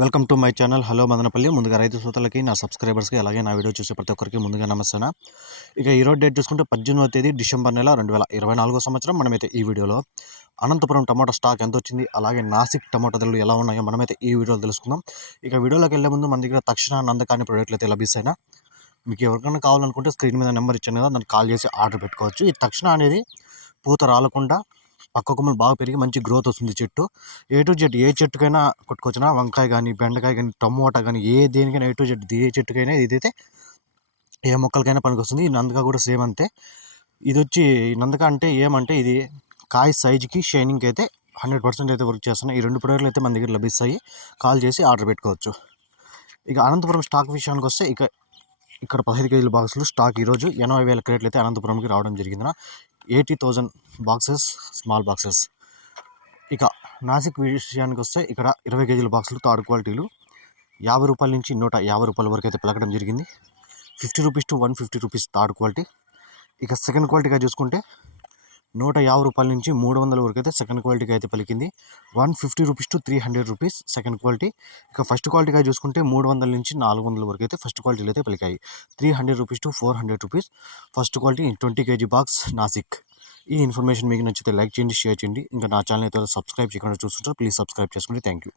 Welcome to my channel. Hello Madanapalle. ముందుగా రైతు శ్రోతలకి నా సబ్స్క్రైబర్స్కి అలాగే నా వీడియో చూసే ప్రతి ఒక్కరికి ముందుగా నమస్తే ఇక ఈరోజు డేట్ చూసుకుంటే పద్దెనిమిదవ తేదీ డిసెంబర్ నెల రెండు వేల ఇరవై నాలుగో సంవత్సరం. మనమైతే ఈ వీడియోలో అనంతపురం టమాటో స్టాక్ ఎంత వచ్చింది అలాగే నాసిక్ టమాటో ధరలు ఎలా ఉన్నాయో మనమైతే ఈ వీడియోలో తెలుసుకుందాం. ఇక వీడియోలోకి వెళ్ళే ముందు మన దగ్గర తక్షణ నందకాని ప్రోడక్ట్లు అయితే లభిస్తాయినా మీకు ఎవరికైనా కావాలనుకుంటే స్క్రీన్ మీద నెంబర్ ఇచ్చాను కదా దాన్ని కాల్ చేసి ఆర్డర్ పెట్టుకోవచ్చు. ఈ తక్షణ అనేది పూత రాలకుండా పక్క కొమ్మలు బాగా పెరిగి మంచి గ్రోత్ వస్తుంది చెట్టు. ఏ టు జెడ్ ఏ చెట్టుకైనా కొట్టుకొచ్చినా వంకాయ కానీ బెండకాయ కానీ టమోటా కానీ ఏ దేనికైనా ఏ టు జెడ్ ఏ చెట్టుకైనా ఇదైతే ఏ మొక్కలకైనా పనికొస్తుంది. ఈ నందక కూడా సేమ్ అంతే. ఇది వచ్చి ఈ నందక అంటే ఏమంటే ఇది కాయ సైజుకి షైనింగ్కి అయితే హండ్రెడ్ పర్సెంట్ అయితే వర్క్ చేస్తున్నాయి. ఈ రెండు ప్రోడక్ట్లు అయితే మన దగ్గర లభిస్తాయి. కాల్ చేసి ఆర్డర్ పెట్టుకోవచ్చు. ఇక అనంతపురం స్టాక్ విషయానికి వస్తే ఇక ఇక్కడ పదహైదు కేజీల బాక్సులు స్టాక్ ఈరోజు ఎనభై వేల క్రేట్లు అయితే అనంతపురంకి రావడం జరిగింది eighty thousand boxes small boxes. ఇక నాసిక్ విషయానికి వస్తే ఇక్కడ ఇరవై కేజీల బాక్సులు థర్డ్ క్వాలిటీలు. యాభై రూపాయల నుంచి నూట యాభై రూపాయల వరకు అయితే పలకడం జరిగింది. Fifty rupees to one fifty rupees third quality. ఇక సెకండ్ క్వాలిటీగా చూసుకుంటే నూట యాభై రూపాయల నుంచి మూడు వందల వరకు అయితే సెకండ్ క్వాలిటీకి అయితే పలికింది. One fifty rupees to three hundred rupees second quality ఇక ఫస్ట్ క్వాలిటీగా చూసుకుంటే మూడు వందల నుంచి నాలుగు వందల వరకు అయితే ఫస్ట్ క్వాలిటీలు అయితే పలికాయి. Three hundred rupees to four hundred rupees. First quality twenty kg box Nashik ఈ ఇన్ఫర్మేషన్ మీకు నచ్చితే లైక్ చేయండి షేర్ చేయండి. ఇంకా నా ఛానల్ అయితే సబ్స్క్రైబ్ చేయకుండా చూస్తుంటారు ప్లీజ్ సబ్స్క్రైబ్ చేసుకోండి థ్యాంక్ యూ